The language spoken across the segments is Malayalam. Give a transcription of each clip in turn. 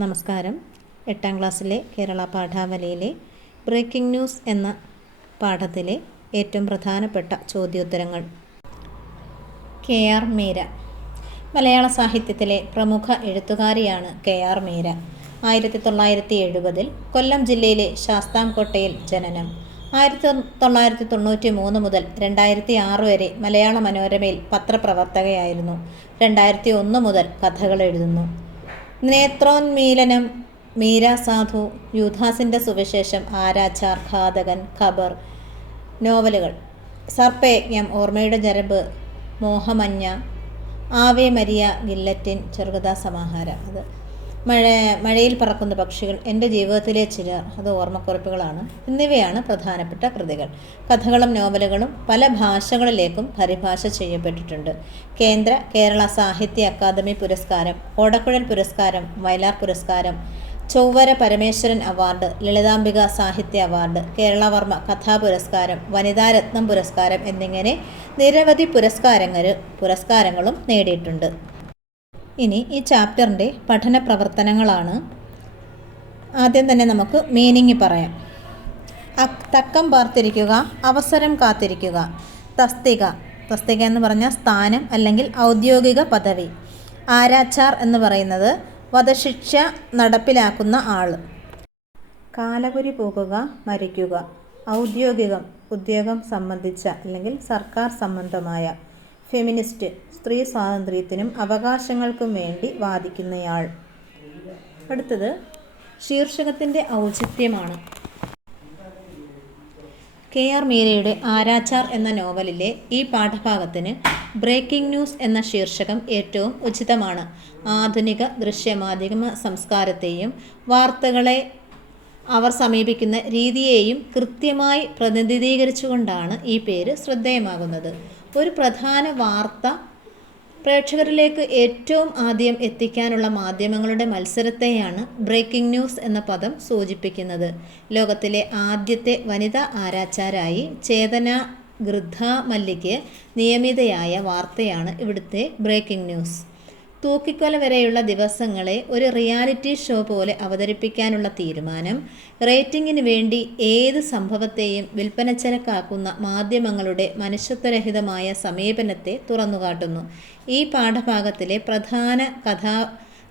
നമസ്കാരം. എട്ടാം ക്ലാസ്സിലെ കേരള പാഠാവലിയിലെ ബ്രേക്കിംഗ് ന്യൂസ് എന്ന പാഠത്തിലെ ഏറ്റവും പ്രധാനപ്പെട്ട ചോദ്യോത്തരങ്ങൾ. K R Meera. മലയാള സാഹിത്യത്തിലെ പ്രമുഖ എഴുത്തുകാരിയാണ് കെ ആർ മീര. ആയിരത്തി തൊള്ളായിരത്തി എഴുപതിൽ കൊല്ലം ജില്ലയിലെ ശാസ്താംകോട്ടയിൽ ജനനം. ആയിരത്തി തൊള്ളായിരത്തി തൊണ്ണൂറ്റി മൂന്ന് മുതൽ രണ്ടായിരത്തി ആറ് വരെ മലയാള മനോരമയിൽ പത്രപ്രവർത്തകയായിരുന്നു. രണ്ടായിരത്തി ഒന്ന് മുതൽ കഥകൾ എഴുതുന്നു. നേത്രോന്മീലനം മീരാസാധു യുധാസിന്റെ സുവിശേഷം ആരാച്ചാർ ഘാതകൻ ഖബർ നോവലുകൾ. സർപ്പയജ്ഞം ഓർമ്മയുടെ ജരബ് മോഹമഞ്ഞ ആവേ മരിയ ഗില്ലറ്റിൻ ചെറുകഥാ സമാഹാരം അത് മഴ മഴയിൽ പറക്കുന്ന പക്ഷികൾ എന്റെ ജീവിതത്തിലെ ചിലർ അത് ഓർമ്മക്കുറിപ്പുകളാണ്. എന്നിവയാണ് പ്രധാനപ്പെട്ട കൃതികൾ. കഥകളും നോവലുകളും പല ഭാഷകളിലേക്കും പരിഭാഷ ചെയ്യപ്പെട്ടിട്ടുണ്ട്. കേന്ദ്ര കേരള സാഹിത്യ അക്കാദമി പുരസ്കാരം ഓടക്കുഴൽ പുരസ്കാരം വയലാർ പുരസ്കാരം ചൊവ്വര പരമേശ്വരൻ അവാർഡ് ലളിതാംബിക സാഹിത്യ അവാർഡ് കേരളവർമ്മ കഥാ പുരസ്കാരം വനിതാരത്നം പുരസ്കാരം എന്നിങ്ങനെ നിരവധി പുരസ്കാരങ്ങൾ പുരസ്കാരങ്ങളും നേടിയിട്ടുണ്ട്. ഇനി ഈ ചാപ്റ്ററിന്റെ പഠന പ്രവർത്തനങ്ങളാണ്. ആദ്യം തന്നെ നമുക്ക് മീനിങ് പറയാം. തക്കം പാർത്തിരിക്കുക അവസരം കാത്തിരിക്കുക തസ്തിക. തസ്തിക എന്ന് പറഞ്ഞാൽ സ്ഥാനം അല്ലെങ്കിൽ ഔദ്യോഗിക പദവി. ആരാച്ചാർ എന്ന് പറയുന്നത് വധശിക്ഷ നടപ്പിലാക്കുന്ന ആൾ. കാലകുരി പോകുക മരിക്കുക. ഔദ്യോഗികം ഉദ്യോഗം സംബന്ധിച്ച അല്ലെങ്കിൽ സർക്കാർ സംബന്ധമായ ഫെമിനിസ്റ്റ് സ്ത്രീ സ്വാതന്ത്ര്യത്തിനും അവകാശങ്ങൾക്കും വേണ്ടി വാദിക്കുന്നയാൾ. അടുത്തത് ശീർഷകത്തിന്റെ ഔചിത്യമാണ്. കെ ആർ മീരയുടെ ആരാച്ചാർ എന്ന നോവലിലെ ഈ പാഠഭാഗത്തിന് ബ്രേക്കിംഗ് ന്യൂസ് എന്ന ശീർഷകം ഏറ്റവും ഉചിതമാണ്. ആധുനിക ദൃശ്യമാധ്യമ സംസ്കാരത്തെയും വാർത്തകളെ അവർ സമീപിക്കുന്ന രീതിയെയും കൃത്യമായി പ്രതിനിധീകരിച്ചുകൊണ്ടാണ് ഈ പേര് ശ്രദ്ധേയമാകുന്നത്. ഒരു പ്രധാന വാർത്ത പ്രേക്ഷകരിലേക്ക് ഏറ്റവും ആദ്യം എത്തിക്കാനുള്ള മാധ്യമങ്ങളുടെ മത്സരത്തെയാണ് ബ്രേക്കിംഗ് ന്യൂസ് എന്ന പദം സൂചിപ്പിക്കുന്നത്. ലോകത്തിലെ ആദ്യത്തെ വനിതാ ആരാച്ചാരായി ചേതന ഗൃദ്ധ മല്ലിക്ക് നിയമിതയായ വാർത്തയാണ് ഇവിടുത്തെ ബ്രേക്കിംഗ് ന്യൂസ്. തൂക്കിക്കൊല വരെയുള്ള ദിവസങ്ങളെ ഒരു റിയാലിറ്റി ഷോ പോലെ അവതരിപ്പിക്കാനുള്ള തീരുമാനം റേറ്റിംഗിന് വേണ്ടി ഏത് സംഭവത്തെയും വിൽപ്പനച്ചരക്കാക്കുന്ന മാധ്യമങ്ങളുടെ മനുഷ്യത്വരഹിതമായ സമീപനത്തെ തുറന്നുകാട്ടുന്നു. ഈ പാഠഭാഗത്തിലെ പ്രധാന കഥാ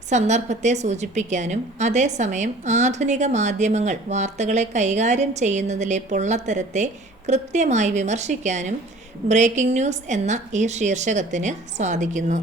സന്ദർഭത്തെ സൂചിപ്പിക്കാനും അതേസമയം ആധുനിക മാധ്യമങ്ങൾ വാർത്തകളെ കൈകാര്യം ചെയ്യുന്നതിലെ പൊള്ളത്തരത്തെ കൃത്യമായി വിമർശിക്കാനും ബ്രേക്കിംഗ് ന്യൂസ് എന്ന ഈ ശീർഷകത്തിന് സാധിക്കുന്നു.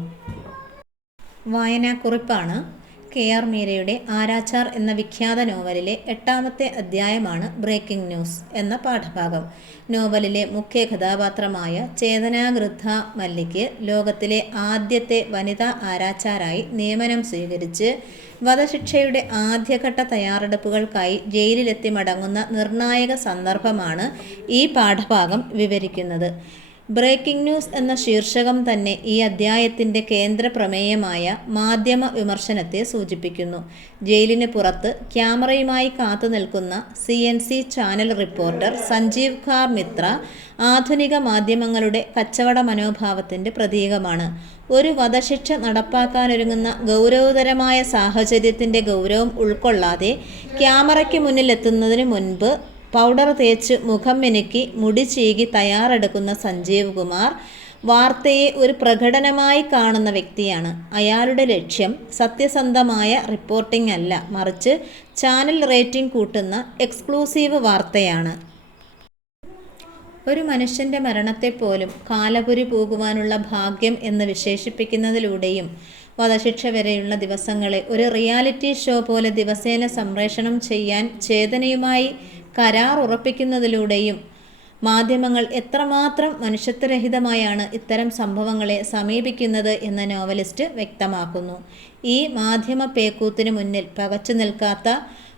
വായനാക്കുറിപ്പാണ്. കെ ആർ മീരയുടെ ആരാച്ചാർ എന്ന വിഖ്യാത നോവലിലെ എട്ടാമത്തെ അധ്യായമാണ് ബ്രേക്കിംഗ് ന്യൂസ് എന്ന പാഠഭാഗം. നോവലിലെ മുഖ്യ കഥാപാത്രമായ ചേതനാഗൃദ്ധ മല്ലിക്ക് ലോകത്തിലെ ആദ്യത്തെ വനിതാ ആരാച്ചാരായി നിയമനം സ്വീകരിച്ച് വധശിക്ഷയുടെ ആദ്യഘട്ട തയ്യാറെടുപ്പുകൾക്കായി ജയിലിലെത്തി മടങ്ങുന്ന നിർണായക സന്ദർഭമാണ് ഈ പാഠഭാഗം വിവരിക്കുന്നത്. ബ്രേക്കിംഗ് ന്യൂസ് എന്ന ശീർഷകം തന്നെ ഈ അധ്യായത്തിന്റെ കേന്ദ്ര പ്രമേയമായ മാധ്യമ വിമർശനത്തെ സൂചിപ്പിക്കുന്നു. ജയിലിന് പുറത്ത് ക്യാമറയുമായി കാത്തു നിൽക്കുന്ന C N C channel reporter Sanjeev Khar Mitra ആധുനിക മാധ്യമങ്ങളുടെ കച്ചവട മനോഭാവത്തിന്റെ പ്രതീകമാണ്. ഒരു വധശിക്ഷ നടപ്പാക്കാനൊരുങ്ങുന്ന ഗൗരവതരമായ സാഹചര്യത്തിന്റെ ഗൗരവം ഉൾക്കൊള്ളാതെ ക്യാമറയ്ക്ക് മുന്നിലെത്തുന്നതിന് മുൻപ് പൗഡർ തേച്ച് മുഖം മിനുക്കി മുടി ചീകി തയ്യാറെടുക്കുന്ന സഞ്ജീവ് കുമാർ വാർത്തയെ ഒരു പ്രകടനമായി കാണുന്ന വ്യക്തിയാണ്. അയാളുടെ ലക്ഷ്യം സത്യസന്ധമായ റിപ്പോർട്ടിംഗ് അല്ല മറിച്ച് ചാനൽ റേറ്റിംഗ് കൂട്ടുന്ന എക്സ്ക്ലൂസീവ് വാർത്തയാണ്. ഒരു മനുഷ്യന്റെ മരണത്തെപ്പോലും കാലപുരി പോകുവാനുള്ള ഭാഗ്യം എന്ന് വിശേഷിപ്പിക്കുന്നതിലൂടെയും വധശിക്ഷ വരെയുള്ള ദിവസങ്ങളെ ഒരു റിയാലിറ്റി ഷോ പോലെ ദിവസേന സംപ്രേഷണം ചെയ്യാൻ ചേതനയുമായി കരാർ ഉറപ്പിക്കുന്നതിലൂടെയും മാധ്യമങ്ങൾ എത്രമാത്രം മനുഷ്യത്വരഹിതമായാണ് ഇത്തരം സംഭവങ്ങളെ സമീപിക്കുന്നത് എന്ന നോവലിസ്റ്റ് വ്യക്തമാക്കുന്നു. ഈ മാധ്യമ പേക്കൂത്തിനു മുന്നിൽ പകച്ചു നിൽക്കാത്ത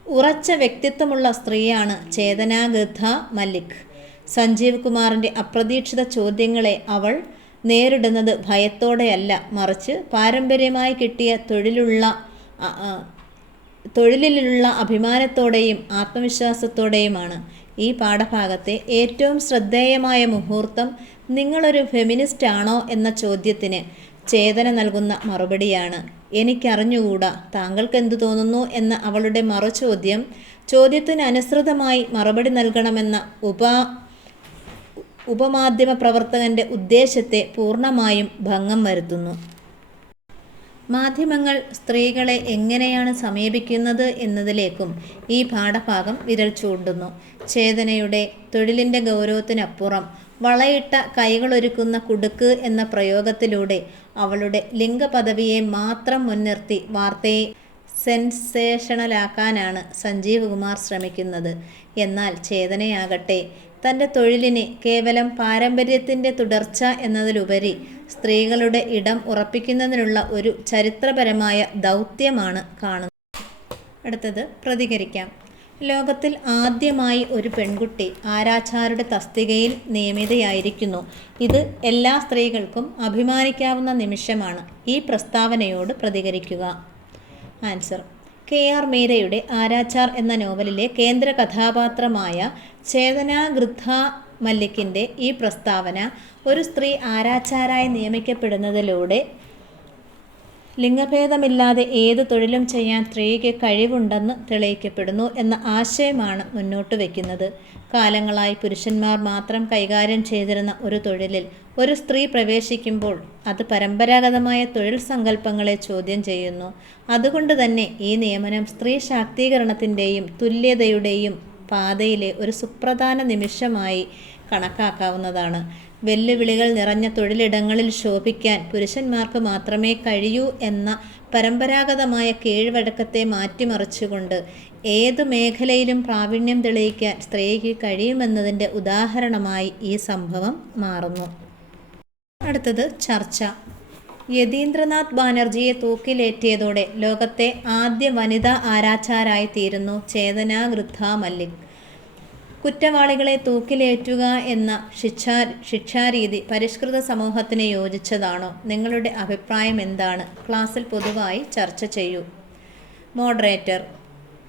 ഉറച്ച വ്യക്തിത്വമുള്ള സ്ത്രീയാണ് ചേതനാഗൃദ്ധ മല്ലിക്. സഞ്ജീവ് കുമാറിന്റെ അപ്രതീക്ഷിത ചോദ്യങ്ങളെ അവൾ നേരിടുന്നത് ഭയത്തോടെയല്ല മറിച്ച് പാരമ്പര്യമായി കിട്ടിയ തൊഴിലുള്ള തൊഴിലിലുള്ള അഭിമാനത്തോടെയും ആത്മവിശ്വാസത്തോടെയുമാണ് ഈ പാഠഭാഗത്തെ ഏറ്റവും ശ്രദ്ധേയമായ മുഹൂർത്തം നിങ്ങളൊരു ഫെമിനിസ്റ്റ് ആണോ എന്ന ചോദ്യത്തിന് ചേതന നൽകുന്ന മറുപടിയാണ്. എനിക്കറിഞ്ഞുകൂടാ താങ്കൾക്ക് എന്തു തോന്നുന്നു എന്ന അവളുടെ മറുചോദ്യം ചോദ്യത്തിന് അനുസൃതമായി മറുപടി നൽകണമെന്ന ഉപ ഉപമാധ്യമ പ്രവർത്തകന്റെ ഉദ്ദേശത്തെ പൂർണമായും ഭംഗം വരുത്തുന്നു. മാധ്യമങ്ങൾ സ്ത്രീകളെ എങ്ങനെയാണ് സമീപിക്കുന്നത് എന്നതിലേക്കും ഈ പാഠഭാഗം വിരൽ ചൂണ്ടുന്നു. ചേതനയുടെ തൊഴിലിന്റെ ഗൗരവത്തിനപ്പുറം വളയിട്ട കൈകളൊരുക്കുന്ന കുടുക്ക് എന്ന പ്രയോഗത്തിലൂടെ അവളുടെ ലിംഗപദവിയെ മാത്രം മുൻനിർത്തി വാർത്തയെ സെൻസേഷണലാക്കാനാണ് സഞ്ജീവ് കുമാർ ശ്രമിക്കുന്നത്. എന്നാൽ ചേതനയാകട്ടെ തന്റെ തൊഴിലിനെ കേവലം പാരമ്പര്യത്തിന്റെ തുടർച്ച എന്നതിലുപരി സ്ത്രീകളുടെ ഇടം ഉറപ്പിക്കുന്നതിനുള്ള ഒരു ചരിത്രപരമായ ദൗത്യമാണ് കാണുന്നത്. അടുത്തത് പ്രതികരിക്കാം. ലോകത്തിൽ ആദ്യമായി ഒരു പെൺകുട്ടി ആരാച്ചാരുടെ തസ്തികയിൽ നിയമിതയായിരിക്കുന്നു. ഇത് എല്ലാ സ്ത്രീകൾക്കും അഭിമാനിക്കാവുന്ന നിമിഷമാണ്. ഈ പ്രസ്താവനയോട് പ്രതികരിക്കുക. ആൻസർ. കെ ആർ മീരയുടെ ആരാച്ചാർ എന്ന നോവലിലെ കേന്ദ്ര കഥാപാത്രമായ ചേതന ഗൃദ്ധ മല്ലിക്കിന്റെ ഈ പ്രസ്താവന ഒരു സ്ത്രീ ആരാച്ചാരായി നിയമിക്കപ്പെടുന്നതിലൂടെ ലിംഗഭേദമില്ലാതെ ഏത് തൊഴിലും ചെയ്യാൻ സ്ത്രീക്ക് കഴിവുണ്ടെന്ന് തെളിയിക്കപ്പെടുന്നു എന്ന ആശയമാണ് മുന്നോട്ട് വയ്ക്കുന്നത് കാലങ്ങളായി പുരുഷന്മാർ മാത്രം കൈകാര്യം ചെയ്തിരുന്ന ഒരു തൊഴിലിൽ ഒരു സ്ത്രീ പ്രവേശിക്കുമ്പോൾ അത് പരമ്പരാഗതമായ തൊഴിൽ സങ്കല്പങ്ങളെ ചോദ്യം ചെയ്യുന്നു. അതുകൊണ്ട് തന്നെ ഈ നിയമനം സ്ത്രീ ശാക്തീകരണത്തിന്റെയും തുല്യതയുടെയും പാതയിലെ ഒരു സുപ്രധാന നിമിഷമായി കണക്കാക്കാവുന്നതാണ്. വെല്ലുവിളികൾ നിറഞ്ഞ തൊഴിലിടങ്ങളിൽ ശോഭിക്കാൻ പുരുഷന്മാർക്ക് മാത്രമേ കഴിയൂ എന്ന പരമ്പരാഗതമായ കീഴ്വഴക്കത്തെ മാറ്റിമറിച്ചുകൊണ്ട് ഏത് മേഖലയിലും പ്രാവീണ്യം തെളിയിക്കാൻ സ്ത്രീക്ക് കഴിയുമെന്നതിന്റെ ഉദാഹരണമായി ഈ സംഭവം മാറുന്നു. അടുത്തത് ചർച്ച. യതീന്ദ്രനാഥ് ബാനർജിയെ തൂക്കിലേറ്റിയതോടെ ലോകത്തെ ആദ്യ വനിതാ ആരാച്ചാരായി തീരുന്നു ചേതന ഗൃദ്ധ മല്ലിക്. കുറ്റവാളികളെ തൂക്കിലേറ്റുക എന്ന ശിക്ഷാ ശിക്ഷാരീതി പരിഷ്കൃത സമൂഹത്തിന് യോജിച്ചതാണോ? നിങ്ങളുടെ അഭിപ്രായം എന്താണ്? ക്ലാസ്സിൽ പൊതുവായി ചർച്ച ചെയ്യൂ. മോഡറേറ്റർ.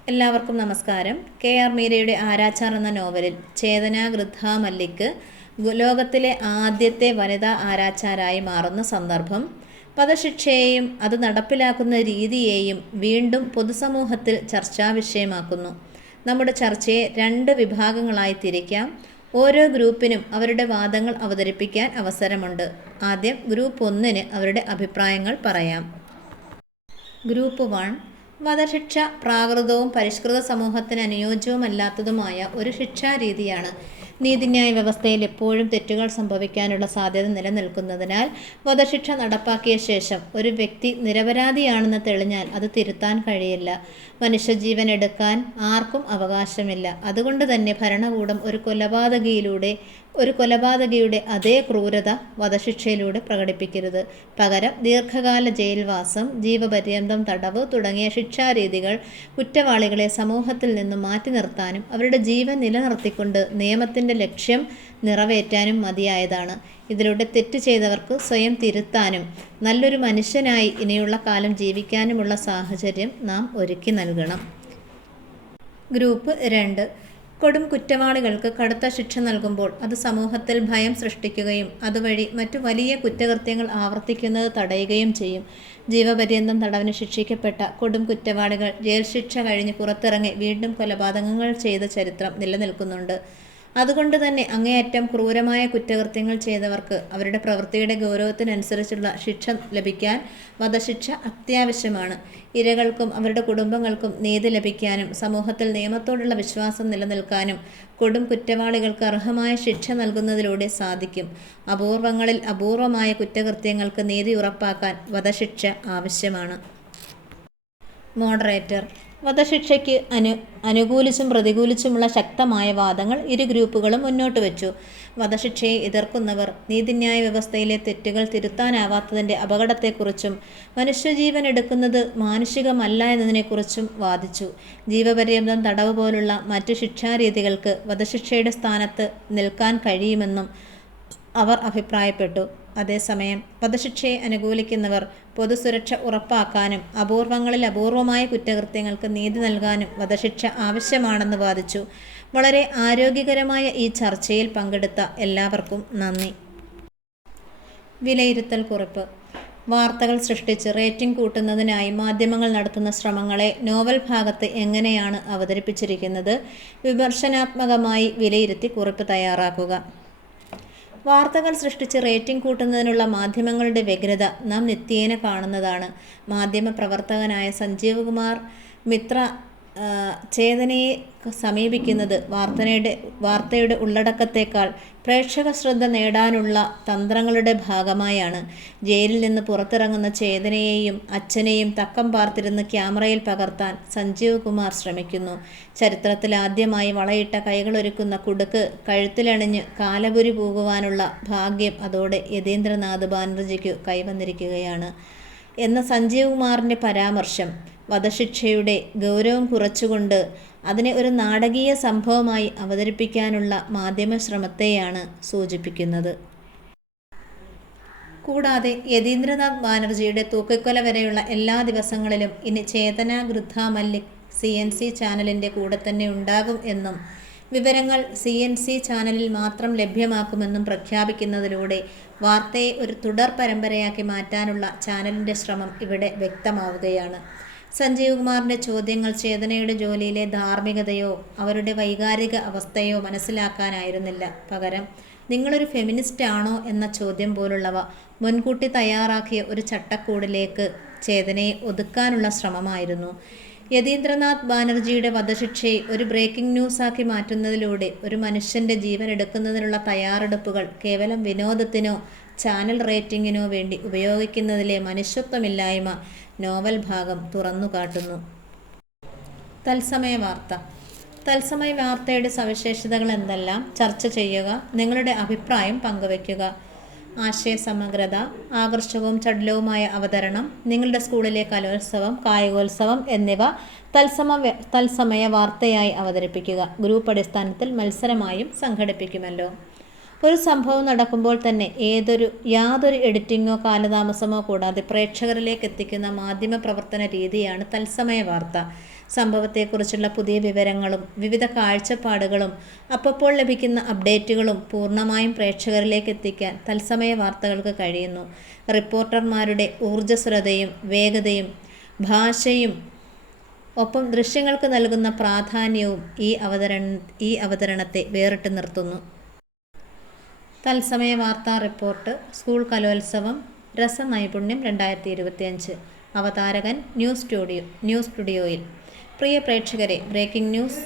എല്ലാവർക്കും നമസ്കാരം. കെ ആർ മീരയുടെ ആരാച്ചാർ എന്ന നോവലിൽ ചേതന ഗൃദ്ധ മല്ലിക്ക് ലോകത്തിലെ ആദ്യത്തെ വനിതാ ആരാച്ചാരായി മാറുന്ന സന്ദർഭം പദശിക്ഷയെയും അത് നടപ്പിലാക്കുന്ന രീതിയെയും വീണ്ടും പൊതുസമൂഹത്തിൽ ചർച്ചാ വിഷയമാക്കുന്നു. നമ്മുടെ ചർച്ചയെ രണ്ട് വിഭാഗങ്ങളായി തിരിക്കാം. ഓരോ ഗ്രൂപ്പിനും അവരുടെ വാദങ്ങൾ അവതരിപ്പിക്കാൻ അവസരമുണ്ട്. ആദ്യം ഗ്രൂപ്പ് ഒന്നിന് അവരുടെ അഭിപ്രായങ്ങൾ പറയാം. ഗ്രൂപ്പ് വൺ വധശിക്ഷ പ്രാകൃതവും പരിഷ്കൃത സമൂഹത്തിന് അനുയോജ്യവുമല്ലാത്തതുമായ ഒരു ശിക്ഷാരീതിയാണ് നീതിന്യായ വ്യവസ്ഥയിൽ എപ്പോഴും തെറ്റുകൾ സംഭവിക്കാനുള്ള സാധ്യത നിലനിൽക്കുന്നതിനാൽ വധശിക്ഷ നടപ്പാക്കിയ ശേഷം ഒരു വ്യക്തി നിരപരാധിയാണെന്ന് തെളിഞ്ഞാൽ അത് തിരുത്താൻ കഴിയില്ല. മനുഷ്യജീവൻ എടുക്കാൻ ആർക്കും അവകാശമില്ല. അതുകൊണ്ട് തന്നെ ഭരണകൂടം ഒരു കൊലപാതകിയിലൂടെ ഒരു കൊലപാതകിയുടെ അതേ ക്രൂരത വധശിക്ഷയിലൂടെ പ്രകടിപ്പിക്കരുത്. പകരം ദീർഘകാല ജയിൽവാസം ജീവപര്യന്തം തടവ് തുടങ്ങിയ ശിക്ഷാരീതികൾ കുറ്റവാളികളെ സമൂഹത്തിൽ നിന്ന് മാറ്റി നിർത്താനും അവരുടെ ജീവൻ നിലനിർത്തിക്കൊണ്ട് നിയമത്തിന്റെ ലക്ഷ്യം നിറവേറ്റാനും മതിയായതാണ്. ഇതിലൂടെ തെറ്റ് ചെയ്തവർക്ക് സ്വയം തിരുത്താനും നല്ലൊരു മനുഷ്യനായി ഇനിയുള്ള കാലം ജീവിക്കാനുമുള്ള സാഹചര്യം നാം ഒരുക്കി നൽകണം. ഗ്രൂപ്പ് രണ്ട്. കൊടും കുറ്റവാളികൾക്ക് കടുത്ത ശിക്ഷ നൽകുമ്പോൾ അത് സമൂഹത്തിൽ ഭയം സൃഷ്ടിക്കുകയും അതുവഴി മറ്റു വലിയ കുറ്റകൃത്യങ്ങൾ ആവർത്തിക്കുന്നത് തടയുകയും ചെയ്യും. ജീവപര്യന്തം തടവിന് ശിക്ഷിക്കപ്പെട്ട കൊടും കുറ്റവാളികൾ ജയിൽ ശിക്ഷ കഴിഞ്ഞ് പുറത്തിറങ്ങി വീണ്ടും കൊലപാതകങ്ങൾ ചെയ്ത ചരിത്രം നിലനിൽക്കുന്നുണ്ട്. അതുകൊണ്ട് തന്നെ അങ്ങേയറ്റം ക്രൂരമായ കുറ്റകൃത്യങ്ങൾ ചെയ്തവർക്ക് അവരുടെ പ്രവൃത്തിയുടെ ഗൗരവത്തിനനുസരിച്ചുള്ള ശിക്ഷ ലഭിക്കാൻ വധശിക്ഷ അത്യാവശ്യമാണ്. ഇരകൾക്കും അവരുടെ കുടുംബങ്ങൾക്കും നീതി ലഭിക്കാനും സമൂഹത്തിൽ നിയമത്തോടുള്ള വിശ്വാസം നിലനിൽക്കാനും കൊടും കുറ്റവാളികൾക്ക് അർഹമായ ശിക്ഷ നൽകുന്നതിലൂടെ സാധിക്കും. അപൂർവങ്ങളിൽ അപൂർവമായ കുറ്റകൃത്യങ്ങൾക്ക് നീതി ഉറപ്പാക്കാൻ വധശിക്ഷ ആവശ്യമാണ്. മോഡറേറ്റർ വധശിക്ഷയ്ക്ക് അനു അനുകൂലിച്ചും പ്രതികൂലിച്ചുമുള്ള ശക്തമായ വാദങ്ങൾ ഇരു ഗ്രൂപ്പുകളും മുന്നോട്ട് വെച്ചു. വധശിക്ഷയെ എതിർക്കുന്നവർ നീതിന്യായ വ്യവസ്ഥയിലെ തെറ്റുകൾ തിരുത്താനാവാത്തതിന്റെ അപകടത്തെക്കുറിച്ചും മനുഷ്യജീവൻ എടുക്കുന്നത് മാനുഷികമല്ല എന്നതിനെക്കുറിച്ചും വാദിച്ചു. ജീവപര്യന്തം തടവ് പോലുള്ള മറ്റ് ശിക്ഷാരീതികൾക്ക് വധശിക്ഷയുടെ സ്ഥാനത്ത് നിൽക്കാൻ കഴിയുമെന്നും അവർ അഭിപ്രായപ്പെട്ടു. അതേസമയം വധശിക്ഷയെ അനുകൂലിക്കുന്നവർ പൊതുസുരക്ഷ ഉറപ്പാക്കാനും അപൂർവങ്ങളിൽ അപൂർവമായ കുറ്റകൃത്യങ്ങൾക്ക് നീതി നൽകാനും വധശിക്ഷ ആവശ്യമാണെന്ന് വാദിച്ചു. വളരെ ആരോഗ്യകരമായ ഈ ചർച്ചയിൽ പങ്കെടുത്ത എല്ലാവർക്കും നന്ദി. വിലയിരുത്തൽ കുറിപ്പ്. വാർത്തകൾ സൃഷ്ടിച്ച് റേറ്റിംഗ് കൂട്ടുന്നതിനായി മാധ്യമങ്ങൾ നടത്തുന്ന ശ്രമങ്ങളെ നോവൽ ഭാഗത്ത് എങ്ങനെയാണ് അവതരിപ്പിച്ചിരിക്കുന്നത്? വിമർശനാത്മകമായി വിലയിരുത്തി കുറിപ്പ് തയ്യാറാക്കുക. വാർത്തകൾ സൃഷ്ടിച്ച് റേറ്റിംഗ് കൂട്ടുന്നതിനുള്ള മാധ്യമങ്ങളുടെ വ്യഗ്രത നാം നിത്യേന കാണുന്നതാണ്. മാധ്യമ പ്രവർത്തകനായ സഞ്ജീവ് കുമാർ മിത്ര ചേതനയെ സമീപിക്കുന്നത് വാർത്തയുടെ വാർത്തയുടെ ഉള്ളടക്കത്തേക്കാൾ പ്രേക്ഷക ശ്രദ്ധ നേടാനുള്ള തന്ത്രങ്ങളുടെ ഭാഗമായാണ്. ജയിലിൽ നിന്ന് പുറത്തിറങ്ങുന്ന ചേതനയെയും അച്ഛനെയും തക്കം പാർത്തിരുന്ന് ക്യാമറയിൽ പകർത്താൻ സഞ്ജീവ് കുമാർ ശ്രമിക്കുന്നു. ചരിത്രത്തിൽ ആദ്യമായി വളയിട്ട കൈകളൊരുക്കുന്ന കുടുക്ക് കഴുത്തിലണിഞ്ഞ് കാലപുരി പോകുവാനുള്ള ഭാഗ്യം അതോടെ യതീന്ദ്രനാഥ് ബാനർജിക്കു കൈവന്നിരിക്കുകയാണ്. എന്ന സഞ്ജീവ് കുമാറിന്റെ പരാമർശം വധശിക്ഷയുടെ ഗൗരവം കുറച്ചുകൊണ്ട് അതിനെ ഒരു നാടകീയ സംഭവമായി അവതരിപ്പിക്കാനുള്ള മാധ്യമ ശ്രമത്തെയാണ് സൂചിപ്പിക്കുന്നത്. കൂടാതെ യതീന്ദ്രനാഥ് ബാനർജിയുടെ തൂക്കിക്കൊല വരെയുള്ള എല്ലാ ദിവസങ്ങളിലും ഇനി Chetana ഗൃദ്ധ Mallik C N C ചാനലിന്റെ കൂടെ തന്നെ ഉണ്ടാകും എന്നും വിവരങ്ങൾ സി എൻ സി ചാനലിൽ മാത്രം ലഭ്യമാക്കുമെന്നും പ്രഖ്യാപിക്കുന്നതിലൂടെ വാർത്തയെ ഒരു തുടർ പരമ്പരയാക്കി മാറ്റാനുള്ള ചാനലിന്റെ ശ്രമം ഇവിടെ വ്യക്തമാവുകയാണ്. സഞ്ജീവ് കുമാറിന്റെ ചോദ്യങ്ങൾ ചേതനയുടെ ജോലിയിലെ ധാർമ്മികതയോ അവരുടെ വൈകാരിക അവസ്ഥയോ മനസ്സിലാക്കാനായിരുന്നില്ല. പകരം നിങ്ങളൊരു ഫെമിനിസ്റ്റ് ആണോ? എന്ന ചോദ്യം പോലുള്ളവ മുൻകൂട്ടി തയ്യാറാക്കിയ ഒരു ചട്ടക്കൂടിലേക്ക് ചേതനയെ ഒതുക്കാനുള്ള ശ്രമമായിരുന്നു. യതീന്ദ്രനാഥ് ബാനർജിയുടെ വധശിക്ഷയെ ഒരു ബ്രേക്കിംഗ് ന്യൂസാക്കി മാറ്റുന്നതിലൂടെ ഒരു മനുഷ്യന്റെ ജീവൻ എടുക്കുന്നതിനുള്ള തയ്യാറെടുപ്പുകൾ കേവലം വിനോദത്തിനോ ചാനൽ റേറ്റിംഗിനോ വേണ്ടി ഉപയോഗിക്കുന്നതിലെ മനുഷ്യത്വമില്ലായ്മ നോവൽ ഭാഗം തുറന്നുകാട്ടുന്നു തത്സമയ വാർത്ത. തത്സമയ വാർത്തയുടെ സവിശേഷതകൾ എന്തെല്ലാം? ചർച്ച ചെയ്യുക നിങ്ങളുടെ അഭിപ്രായം പങ്കുവയ്ക്കുക. ആശയ സമഗ്രത ആകർഷകവും ചടുലവുമായ അവതരണം നിങ്ങളുടെ സ്കൂളിലെ കലോത്സവം കായികോത്സവം എന്നിവ തത്സമ തത്സമയ വാർത്തയായി അവതരിപ്പിക്കുക. ഗ്രൂപ്പ് അടിസ്ഥാനത്തിൽ മത്സരമായും സംഘടിപ്പിക്കുമല്ലോ. ഒരു സംഭവം നടക്കുമ്പോൾ തന്നെ ഏതൊരു യാതൊരു എഡിറ്റിങ്ങോ കാലതാമസമോ കൂടാതെ പ്രേക്ഷകരിലേക്ക് എത്തിക്കുന്ന മാധ്യമ പ്രവർത്തന രീതിയാണ് തത്സമയ വാർത്ത. സംഭവത്തെക്കുറിച്ചുള്ള പുതിയ വിവരങ്ങളും വിവിധ കാഴ്ചപ്പാടുകളും അപ്പോൾ ലഭിക്കുന്ന അപ്ഡേറ്റുകളും പൂർണമായും പ്രേക്ഷകരിലേക്ക് എത്തിക്കാൻ തത്സമയ വാർത്തകൾക്ക് കഴിയുന്നു. റിപ്പോർട്ടർമാരുടെ ഊർജസ്വലതയും വേഗതയും ഭാഷയും ഒപ്പം ദൃശ്യങ്ങൾക്ക് നൽകുന്ന പ്രാധാന്യവും ഈ അവതരണ ഈ അവതരണത്തെ വേറിട്ട് നിർത്തുന്നു. തത്സമയ വാർത്താ റിപ്പോർട്ട് സ്കൂൾ കലോത്സവം രസനൈപുണ്യം രണ്ടായിരത്തി ഇരുപത്തിയഞ്ച് അവതാരകൻ ന്യൂസ് സ്റ്റുഡിയോ ന്യൂസ് സ്റ്റുഡിയോയിൽ. പ്രിയ പ്രേക്ഷകരെ ബ്രേക്കിംഗ് ന്യൂസ്.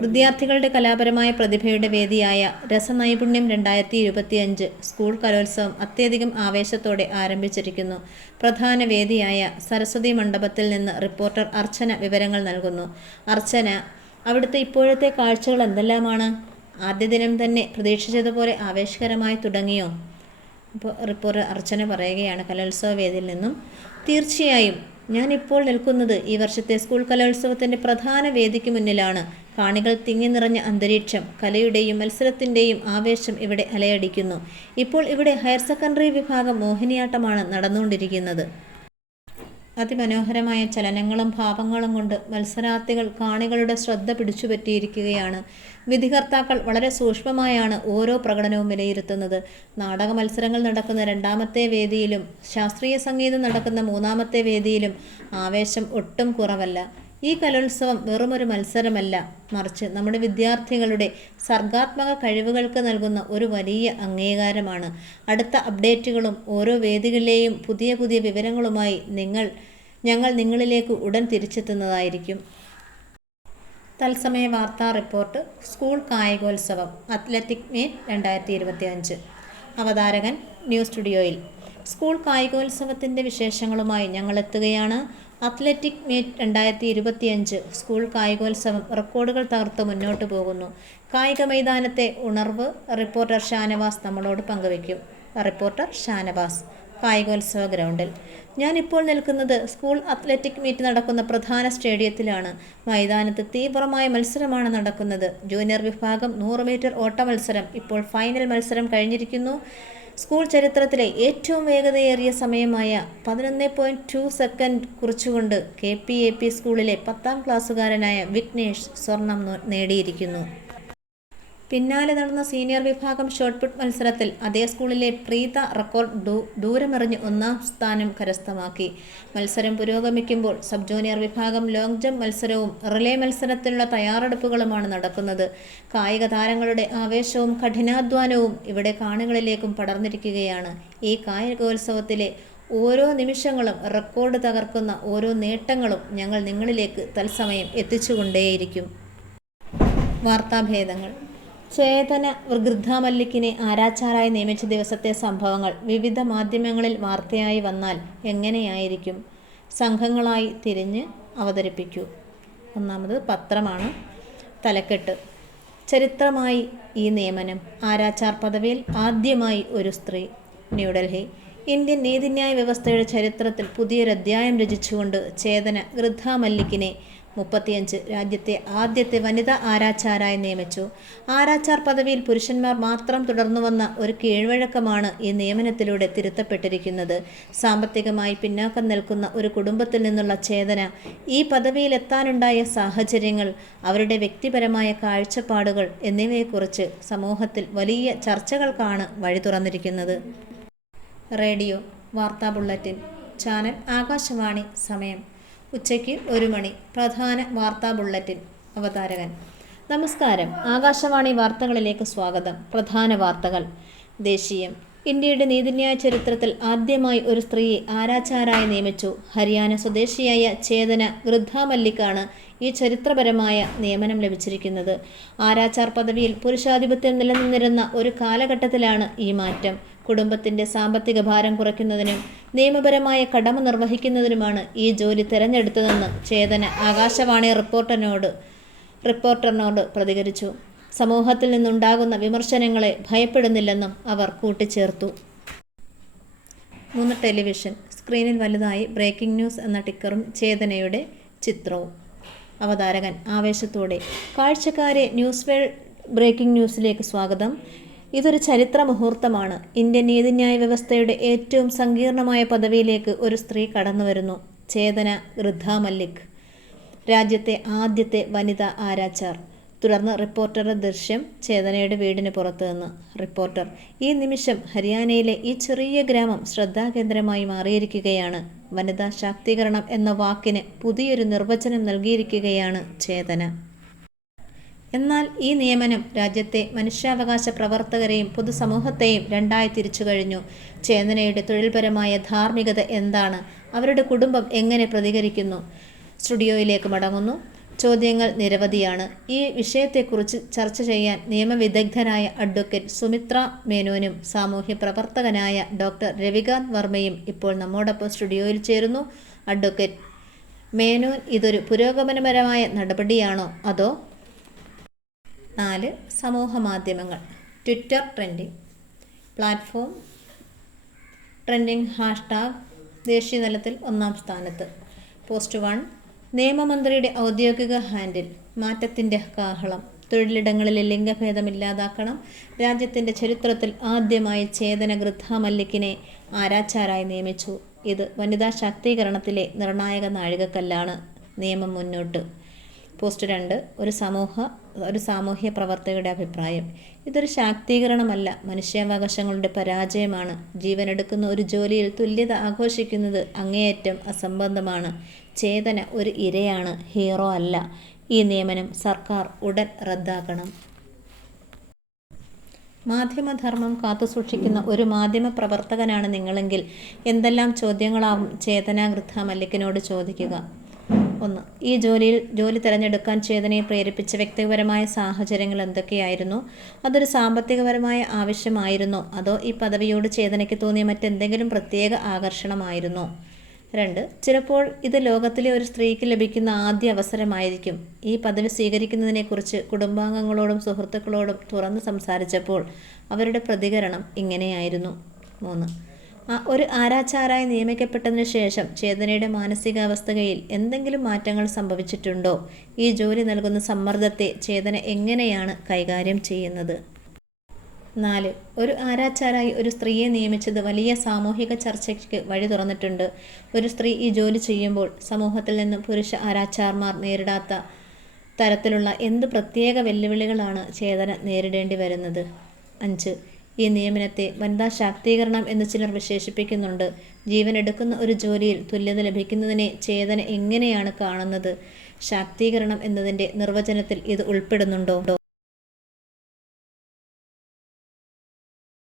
വിദ്യാർത്ഥികളുടെ കലാപരമായ പ്രതിഭയുടെ വേദിയായ രസനൈപുണ്യം രണ്ടായിരത്തി ഇരുപത്തിയഞ്ച് സ്കൂൾ കലോത്സവം അത്യധികം ആവേശത്തോടെ ആരംഭിച്ചിരിക്കുന്നു. പ്രധാന വേദിയായ സരസ്വതി മണ്ഡപത്തിൽ നിന്ന് റിപ്പോർട്ടർ അർച്ചന വിവരങ്ങൾ നൽകുന്നു. അർച്ചന അവിടുത്തെ ഇപ്പോഴത്തെ കാഴ്ചകൾ എന്തെല്ലാമാണ്? ആദ്യ ദിനം തന്നെ പ്രതീക്ഷിച്ചതുപോലെ ആവേശകരമായി തുടങ്ങിയോ? അപ്പോൾ റിപ്പോർട്ടർ അർച്ചന പറയുകയാണ് കലോത്സവ വേദിയിൽ നിന്നും. തീർച്ചയായും ഞാനിപ്പോൾ നിൽക്കുന്നത് ഈ വർഷത്തെ സ്കൂൾ കലോത്സവത്തിന്റെ പ്രധാന വേദിക്ക് മുന്നിലാണ്. കാണികൾ തിങ്ങി നിറഞ്ഞ അന്തരീക്ഷം കലയുടെയും മത്സരത്തിന്റെയും ആവേശം ഇവിടെ അലയടിക്കുന്നു. ഇപ്പോൾ ഇവിടെ ഹയർ സെക്കൻഡറി വിഭാഗം മോഹിനിയാട്ടമാണ് നടന്നുകൊണ്ടിരിക്കുന്നത്. അതിമനോഹരമായ ചലനങ്ങളും ഭാവങ്ങളും കൊണ്ട് മത്സരാർത്ഥികൾ കാണികളുടെ ശ്രദ്ധ പിടിച്ചുപറ്റിയിരിക്കുകയാണ്. വിധികർത്താക്കൾ വളരെ സൂക്ഷ്മമായാണ് ഓരോ പ്രകടനവും വിലയിരുത്തുന്നത്. നാടക മത്സരങ്ങൾ നടക്കുന്ന രണ്ടാമത്തെ വേദിയിലും ശാസ്ത്രീയ സംഗീതം നടക്കുന്ന മൂന്നാമത്തെ വേദിയിലും ആവേശം ഒട്ടും കുറവല്ല. ഈ കലോത്സവം വെറുമൊരു മത്സരമല്ല മറിച്ച് നമ്മുടെ വിദ്യാർത്ഥികളുടെ സർഗാത്മക കഴിവുകൾക്ക് നൽകുന്ന ഒരു വലിയ അംഗീകാരമാണ്. അടുത്ത അപ്ഡേറ്റുകളും ഓരോ വേദികളിലെയും പുതിയ പുതിയ വിവരങ്ങളുമായി നിങ്ങൾ ഞങ്ങൾ നിങ്ങളിലേക്ക് ഉടൻ തിരിച്ചെത്തുന്നതായിരിക്കും. തത്സമയ വാർത്താ റിപ്പോർട്ട് സ്കൂൾ കായികോത്സവം അത്ലറ്റിക് മീറ്റ് രണ്ടായിരത്തി ഇരുപത്തി അഞ്ച് അവതാരകൻ ന്യൂസ് സ്റ്റുഡിയോയിൽ. സ്കൂൾ കായികോത്സവത്തിന്റെ വിശേഷങ്ങളുമായി ഞങ്ങൾ എത്തുകയാണ്. അത്ലറ്റിക് മീറ്റ് രണ്ടായിരത്തി ഇരുപത്തിയഞ്ച് സ്കൂൾ കായികോത്സവം റെക്കോർഡുകൾ തകർത്ത് മുന്നോട്ട് പോകുന്നു. കായിക മൈതാനത്തെ ഉണർവ് റിപ്പോർട്ടർ ഷാനവാസ് നമ്മളോട് പങ്കുവയ്ക്കും. റിപ്പോർട്ടർ ഷാനവാസ്. കായികോത്സവ ഗ്രൗണ്ടിൽ. ഞാനിപ്പോൾ നിൽക്കുന്നത് സ്കൂൾ അത്ലറ്റിക് മീറ്റ് നടക്കുന്ന പ്രധാന സ്റ്റേഡിയത്തിലാണ്. മൈതാനത്ത് തീവ്രമായ മത്സരമാണ് നടക്കുന്നത്. ജൂനിയർ വിഭാഗം നൂറ് മീറ്റർ ഓട്ട മത്സരം ഇപ്പോൾ ഫൈനൽ മത്സരം കഴിഞ്ഞിരിക്കുന്നു. സ്കൂൾ ചരിത്രത്തിലെ ഏറ്റവും വേഗതയേറിയ സമയമായ പതിനൊന്ന് പോയിന്റ് ടു സെക്കൻഡ് കുറിച്ചുകൊണ്ട് കെ പി എ പി സ്കൂളിലെ പത്താം ക്ലാസ്സുകാരനായ വിഘ്നേഷ് സ്വർണം നേടിയിരിക്കുന്നു. പിന്നാലെ നടന്ന സീനിയർ വിഭാഗം ഷോട്ട്പുട്ട് മത്സരത്തിൽ അതേ സ്കൂളിലെ പ്രീത റെക്കോർഡ് ദൂരമെറിഞ്ഞ് ഒന്നാം സ്ഥാനം കരസ്ഥമാക്കി. മത്സരം പുരോഗമിക്കുമ്പോൾ സബ് ജൂനിയർ വിഭാഗം ലോങ് ജമ്പ് മത്സരവും റിലേ മത്സരത്തിനുള്ള തയ്യാറെടുപ്പുകളുമാണ് നടക്കുന്നത്. കായിക താരങ്ങളുടെ ആവേശവും കഠിനാധ്വാനവും ഇവിടെ കാണികളിലേക്കും പടർന്നിരിക്കുകയാണ്. ഈ കായികോത്സവത്തിലെ ഓരോ നിമിഷങ്ങളും റെക്കോർഡ് തകർക്കുന്ന ഓരോ നേട്ടങ്ങളും ഞങ്ങൾ നിങ്ങളിലേക്ക് തത്സമയം എത്തിച്ചുകൊണ്ടേയിരിക്കും. വാർത്താഭേദങ്ങൾ. ചേതന വൃദ്ധാമല്ലിക്കിനെ ആരാച്ചാരായി നിയമിച്ച ദിവസത്തെ സംഭവങ്ങൾ വിവിധ മാധ്യമങ്ങളിൽ വാർത്തയായി വന്നാൽ എങ്ങനെയായിരിക്കും? സംഘങ്ങളായി തിരിഞ്ഞ് അവതരിപ്പിക്കൂ. ഒന്നാമത് പത്രമാണ് തലക്കെട്ട്. ചരിത്രമായി ഈ നിയമനം ആരാച്ചാർ പദവിയിൽ ആദ്യമായി ഒരു സ്ത്രീ ന്യൂഡൽഹി ഇന്ത്യൻ നീതിന്യായ വ്യവസ്ഥയുടെ ചരിത്രത്തിൽ പുതിയൊരധ്യായം രചിച്ചുകൊണ്ട് ചേതന വൃദ്ധ മല്ലിക്കിനെ മുപ്പത്തിയഞ്ച് രാജ്യത്തെ ആദ്യത്തെ വനിതാ ആരാച്ചാരായി നിയമിച്ചു. ആരാച്ചാർ പദവിയിൽ പുരുഷന്മാർ മാത്രം തുടർന്നു വന്ന ഒരു കീഴ്വഴക്കമാണ് ഈ നിയമനത്തിലൂടെ തിരുത്തപ്പെട്ടിരിക്കുന്നത്. സാമ്പത്തികമായി പിന്നാക്കം നിൽക്കുന്ന ഒരു കുടുംബത്തിൽ നിന്നുള്ള ചേതന ഈ പദവിയിലെത്താനുണ്ടായ സാഹചര്യങ്ങൾ അവരുടെ വ്യക്തിപരമായ കാഴ്ചപ്പാടുകൾ എന്നിവയെക്കുറിച്ച് സമൂഹത്തിൽ വലിയ ചർച്ചകൾക്കാണ് വഴി തുറന്നിരിക്കുന്നത്. റേഡിയോ വാർത്താ ബുള്ളറ്റിൻ ചാനൽ ആകാശവാണി സമയം. ഉച്ചയ്ക്ക് ഒരു മണി. പ്രധാന വാർത്താ ബുള്ളറ്റിൻ അവതാരകൻ. നമസ്കാരം. ആകാശവാണി വാർത്തകളിലേക്ക് സ്വാഗതം. പ്രധാന വാർത്തകൾ. ദേശീയം. ഇന്ത്യയുടെ നീതിന്യായ ചരിത്രത്തിൽ ആദ്യമായി ഒരു സ്ത്രീയെ ആരാച്ചാരായി നിയമിച്ചു. ഹരിയാന സ്വദേശിയായ ചേതന വൃദ്ധാ മല്ലിക്കാണ് ഈ ചരിത്രപരമായ നിയമനം ലഭിച്ചിരിക്കുന്നത്. ആരാച്ചാർ പദവിയിൽ പുരുഷാധിപത്യം നിലനിന്നിരുന്ന ഒരു കാലഘട്ടത്തിലാണ് ഈ മാറ്റം. കുടുംബത്തിന്റെ സാമ്പത്തിക ഭാരം കുറയ്ക്കുന്നതിനും നിയമപരമായ കടമ നിർവഹിക്കുന്നതിനുമാണ് ഈ ജോലി തിരഞ്ഞെടുത്തതെന്ന് ചേതന ആകാശവാണി റിപ്പോർട്ടറിനോട് റിപ്പോർട്ടറിനോട് പ്രതികരിച്ചു. സമൂഹത്തിൽ നിന്നുണ്ടാകുന്ന വിമർശനങ്ങളെ ഭയപ്പെടുന്നില്ലെന്നും അവർ കൂട്ടിച്ചേർത്തു. മൂന്ന് ടെലിവിഷൻ സ്ക്രീനിൽ വലുതായി ബ്രേക്കിംഗ് ന്യൂസ് എന്ന ടിക്കറും ചേതനയുടെ ചിത്രവും. അവതാരകൻ ആവേശത്തോടെ കാഴ്ചക്കാരെ ന്യൂസ് വേൾഡ് ബ്രേക്കിംഗ് ന്യൂസിലേക്ക് സ്വാഗതം. ഇതൊരു ചരിത്ര മുഹൂർത്തമാണ് ഇന്ത്യൻ നീതിന്യായ വ്യവസ്ഥയുടെ ഏറ്റവും സങ്കീർണമായ പദവിയിലേക്ക് ഒരു സ്ത്രീ കടന്നു വരുന്നു ചേതന വൃദ്ധ മല്ലിക്. രാജ്യത്തെ ആദ്യത്തെ വനിതാ ആരാച്ചാർ. തുടർന്ന് റിപ്പോർട്ടറുടെ ദൃശ്യം ചേതനയുടെ വീടിന് പുറത്തു നിന്ന്. റിപ്പോർട്ടർ ഈ നിമിഷം ഹരിയാനയിലെ ഈ ചെറിയ ഗ്രാമം ശ്രദ്ധാകേന്ദ്രമായി മാറിയിരിക്കുകയാണ്. വനിതാ ശാക്തീകരണം എന്ന വാക്കിന് പുതിയൊരു നിർവചനം നൽകിയിരിക്കുകയാണ് ചേതന. എന്നാൽ ഈ നിയമനം രാജ്യത്തെ മനുഷ്യാവകാശ പ്രവർത്തകരെയും പൊതുസമൂഹത്തെയും രണ്ടായി തിരിച്ചു കഴിഞ്ഞു. ചേതനയുടെ തൊഴിൽപരമായ ധാർമ്മികത എന്താണ്? അവരുടെ കുടുംബം എങ്ങനെ പ്രതികരിക്കുന്നു? സ്റ്റുഡിയോയിലേക്ക് മടങ്ങുന്നു. ചോദ്യങ്ങൾ നിരവധിയാണ്. ഈ വിഷയത്തെക്കുറിച്ച് ചർച്ച ചെയ്യാൻ നിയമവിദഗ്ധനായ അഡ്വക്കേറ്റ് സുമിത്ര മേനോനും സാമൂഹ്യ പ്രവർത്തകനായ ഡോക്ടർ രവികാന്ത് വർമ്മയും ഇപ്പോൾ നമ്മോടൊപ്പം സ്റ്റുഡിയോയിൽ ചേരുന്നു. അഡ്വക്കേറ്റ് മേനോൻ ഇതൊരു പുരോഗമനപരമായ നടപടിയാണോ? അതോ നാല് സമൂഹ മാധ്യമങ്ങൾ Twitter trending platform trending hashtag ദേശീയ തലത്തിൽ ഒന്നാം സ്ഥാനത്ത്. പോസ്റ്റ് വൺ നിയമമന്ത്രിയുടെ ഔദ്യോഗിക ഹാൻഡിൽ മാറ്റത്തിന്റെ കാഹളം. തൊഴിലിടങ്ങളിലെ ലിംഗഭേദം ഇല്ലാതാക്കണം രാജ്യത്തിന്റെ ചരിത്രത്തിൽ ആദ്യമായി ചേതന ഗൃദ്ധ മല്ലിക്കിനെ ആരാച്ചാരായി നിയമിച്ചു. ഇത് വനിതാ ശാക്തീകരണത്തിലെ നിർണായക നാഴികക്കല്ലാണ് നിയമം മുന്നോട്ട്. പോസ്റ്റ് രണ്ട് ഒരു സമൂഹ ഒരു സാമൂഹ്യ പ്രവർത്തകരുടെ അഭിപ്രായം. ഇതൊരു ശാക്തീകരണമല്ല. മനുഷ്യാവകാശങ്ങളുടെ പരാജയമാണ്. ജീവനെടുക്കുന്ന ഒരു ജോലിയിൽ തുല്യത ആഘോഷിക്കുന്നത് അങ്ങേയറ്റം അസംബന്ധമാണ്. ചേതന ഒരു ഇരയാണ് ഹീറോ അല്ല. ഈ നിയമനം സർക്കാർ ഉടൻ റദ്ദാക്കണം. മാധ്യമധർമ്മം കാത്തുസൂക്ഷിക്കുന്ന ഒരു മാധ്യമ പ്രവർത്തകനാണ് നിങ്ങളെങ്കിൽ എന്തെല്ലാം ചോദ്യങ്ങളാവും? ചേതനാഗൃദ്ധ മല്ലിക്കിനോട് ചോദിക്കുക. ഒന്ന്. ഈ ജോലിയിൽ ജോലി തിരഞ്ഞെടുക്കാൻ ചേതനയെ പ്രേരിപ്പിച്ച വ്യക്തിപരമായ സാഹചര്യങ്ങൾ എന്തൊക്കെയായിരുന്നു? അതൊരു സാമ്പത്തികപരമായ ആവശ്യമായിരുന്നോ? അതോ ഈ പദവിയോട് ചേതനയ്ക്ക് തോന്നിയ മറ്റെന്തെങ്കിലും പ്രത്യേക ആകർഷണമായിരുന്നോ? രണ്ട്. ചിലപ്പോൾ ഇത് ലോകത്തിലെ ഒരു സ്ത്രീക്ക് ലഭിക്കുന്ന ആദ്യ അവസരമായിരിക്കും. ഈ പദവി സ്വീകരിക്കുന്നതിനെക്കുറിച്ച് കുടുംബാംഗങ്ങളോടും സുഹൃത്തുക്കളോടും തുറന്ന് സംസാരിച്ചപ്പോൾ അവരുടെ പ്രതികരണം ഇങ്ങനെയായിരുന്നു. മൂന്ന്. ഒരു ആരാച്ചാരായി നിയമിക്കപ്പെട്ടതിനു ശേഷം ചേതനയുടെ മാനസികാവസ്ഥയിൽ എന്തെങ്കിലും മാറ്റങ്ങൾ സംഭവിച്ചിട്ടുണ്ടോ? ഈ ജോലി നൽകുന്ന സമ്മർദ്ദത്തെ ചേതന എങ്ങനെയാണ് കൈകാര്യം ചെയ്യുന്നത്? നാല് ഒരു ആരാച്ചാരായി ഒരു സ്ത്രീയെ നിയമിച്ചത് വലിയ സാമൂഹിക ചർച്ചയ്ക്ക് വഴി തുറന്നിട്ടുണ്ട്. ഒരു സ്ത്രീ ഈ ജോലി ചെയ്യുമ്പോൾ സമൂഹത്തിൽ നിന്ന് പുരുഷ ആരാച്ചാർമാർ നേരിടാത്ത തരത്തിലുള്ള എന്ത് പ്രത്യേക വെല്ലുവിളികളാണ് ചേതന നേരിടേണ്ടി വരുന്നത്? അഞ്ച് ഈ നിയമനത്തെ വനിതാ ശാക്തീകരണം എന്ന് ചിലർ വിശേഷിപ്പിക്കുന്നുണ്ട്. ജീവൻ എടുക്കുന്ന ഒരു ജോലിയിൽ തുല്യത ലഭിക്കുന്നതിനെ ചേതന എങ്ങനെയാണ് കാണുന്നത്? ശാക്തീകരണം എന്നതിന്റെ നിർവചനത്തിൽ ഇത് ഉൾപ്പെടുന്നുണ്ടോ?